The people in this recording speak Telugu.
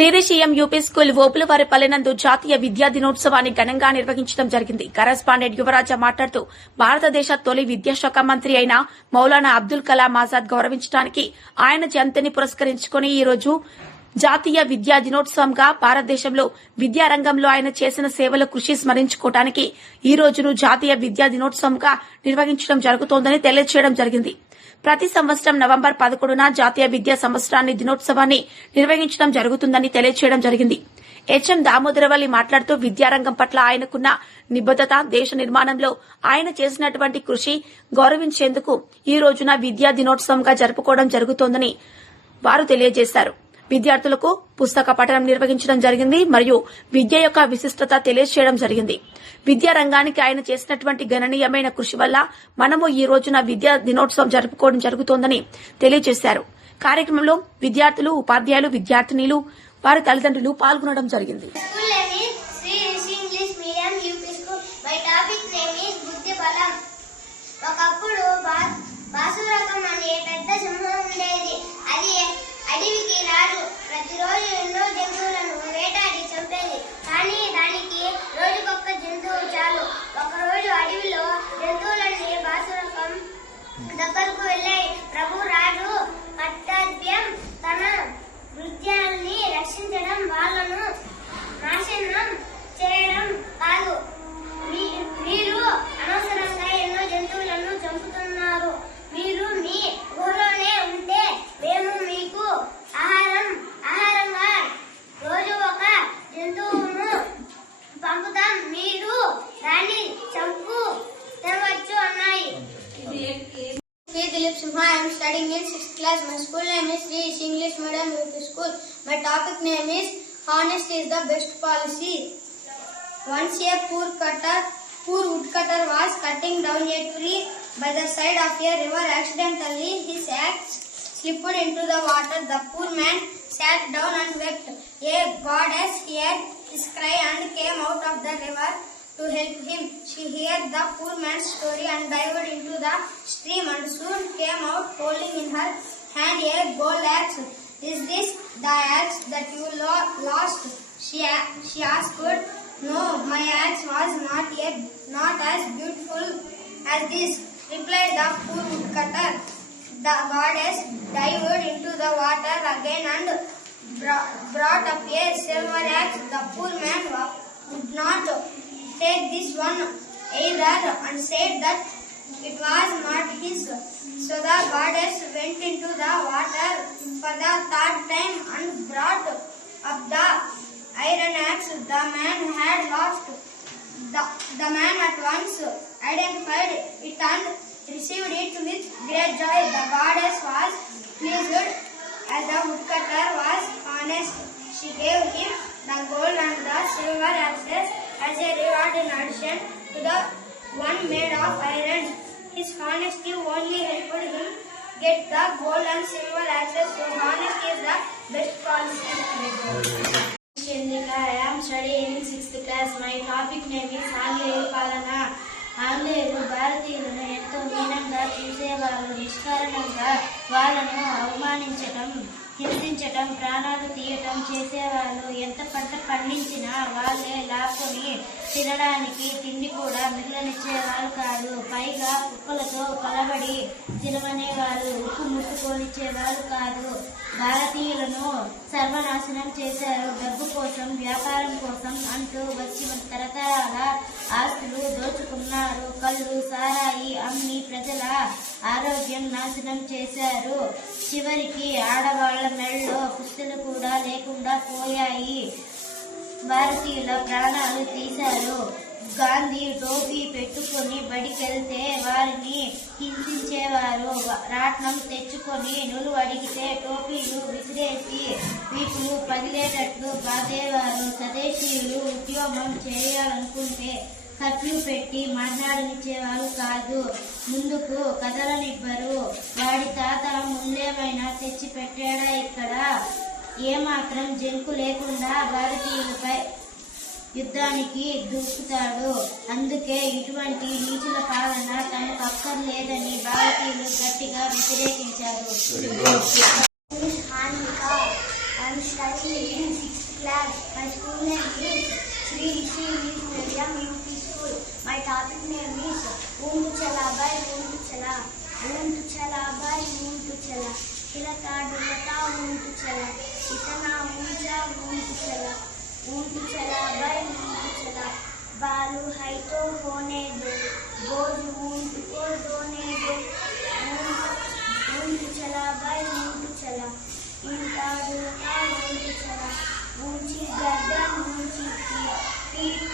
శ్రీరిషియం యూపీ స్కూల్ ఓపులవారిపల్లె నందు జాతీయ విద్యా దినోత్సవాన్ని ఘనంగా నిర్వహించడం జరిగింది. కరెస్పాండెంట్ యువరాజ మాట్లాడుతూ భారతదేశ తొలి విద్యాశాఖ మంత్రి అయిన మౌలానా అబ్దుల్ కలాం ఆజాద్ గౌరవించడానికి ఆయన జయంతిని పురస్కరించుకుని ఈ రోజు జాతీయ విద్యా దినోత్సవంగా భారతదేశంలో విద్యారంగంలో ఆయన చేసిన సేవల కృషి స్మరించుకోవడానికి ఈ రోజును జాతీయ విద్యా దినోత్సవంగా నిర్వహించడం జరుగుతోందని తెలియజేయడం జరిగింది. ప్రతి సంవత్సరం నవంబర్ పదకొండున జాతీయ విద్యా సంవత్సరాన్ని దినోత్సవాన్ని నిర్వహించడం జరుగుతుందని తెలియజేయడం జరిగింది. హెచ్ఎం దామోదరవల్లి మాట్లాడుతూ విద్యారంగం పట్ల ఆయనకున్న నిబద్దత దేశ నిర్మాణంలో ఆయన చేసినటువంటి కృషి గౌరవించేందుకు ఈ రోజున విద్యా దినోత్సవంగా జరుపుకోవడం జరుగుతోందని వారు తెలియజేశారు. విద్యార్థులకు పుస్తక పఠనం నిర్వహించడం జరిగింది మరియు విద్య యొక్క విశిష్టత తెలియజేయడం జరిగింది. విద్యా రంగానికి ఆయన చేసినటువంటి గణనీయమైన కృషి వల్ల మనము ఈ రోజున విద్యా దినోత్సవం జరుపుకోవడం జరుగుతోందని తెలియజేశారు. కార్యక్రమంలో విద్యార్థులు ఉపాధ్యాయులు విద్యార్థినిలు వారి తల్లిదండ్రులు పాల్గొనడం జరిగింది. Simha, I am studying in 6th class. My school name is Sri English Medium UP School. My topic name is Honesty is the best policy. Once a poor cutter, poor woodcutter was cutting down a tree by the side of a river. Accidentally, his axe slipped into the water. The poor man sat down and wept. A goddess heard his cry and came out of the river to help him. She heard the poor man's story and dived into the stream and soon came out holding in her hand a gold axe. Is this the axe that you lo- lost? She, she asked. No, my axe was not yet not as beautiful as this, replied the poor woodcutter. The goddess dived into the water again and bro- brought up a silver axe. The poor man wa- would not this one either and said that it was not his. So the goddess went into the water for the third time and brought up the iron axe the man had lost. The, the man at once identified it and received it with great joy. The goddess was pleased as the woodcutter was honest. She gave him the gold and the silver axes as a reward in addition to the one made of iron. His honesty only helped him get the gold and silver axes. So honesty is the best policy. Chandrika, I am studying in sixth class. My topic name is ఆంగ్లేయుల పాలన ఆంగ్లేయులు భారతీయులను ఎంతో హీనంగా చూసేవారు నిష్కారణంగా వాళ్ళను అవమానించటం హింసించటం ప్రాణాలు తీయటం చేసేవాళ్ళు. ఎంత పంట పండించినా వాళ్ళే లాక్కొని తినడానికి తిండి కూడా మిగిలనిచ్చేవారు కాదు. పైగా కుక్కలతో కలబడి తినమనేవారు ఉప్పు ముట్టుకొనిచ్చేవాళ్ళు కాదు. భారతీయులను సర్వనాశనం చేశారు. డబ్బు కోసం వ్యాపారం కోసం అంటూ వచ్చి తరతరాల ఆస్తులు దోచుకున్నారు. కళ్ళు సారాయి అమ్మి ప్రజల ఆరోగ్యం నాశనం చేశారు. చివరికి ఆడవాళ్ళ మెళ్ళలో పుస్తలు కూడా లేకుండా పోయాయి. భారతీయుల ప్రాణాలు తీశారు. గాంధీ టోపీ పెట్టుకొని బడికెళ్తే వారిని హింసించేవారు. రాట్నం తెచ్చుకొని నులు అడిగితే టోపీలు విసిరేసి వీపులు పగిలేటట్లు బాధేవారు స్వదేశీయులు ఉద్యోగం చేయాలనుకుంటే కర్ఫ్యూ పెట్టి మాట్లాడనిచ్చేవారు కాదు ముందుకు కదలనివ్వరు వాడి తాత ముందేమైనా తెచ్చి పెట్టాడా ఇక్కడ ఏమాత్రం జంకు లేకుండా భారతీయులపై యుద్ధానికి దూకుతాడు అందుకే ఇటువంటి నీచుల పాలన తనకు అక్కర్లేదని భారతీయులు గట్టిగా వ్యతిరేకించారు अठापिक में अमीश ओम तू चला भाई ओम तू चला ओम तू चला भाई ओम तू चला खिलता डुलता ओम तू चला इतना ऊँचा ओम तू चला ओम तू चला भाई ओम तू चला बालू है तो होने दो बोझ ओम तू को दोने दो ओम तू चला भाई ओम तू चला इनका डुलता ओम तू चला ऊँची गर्दन ऊँची पीठ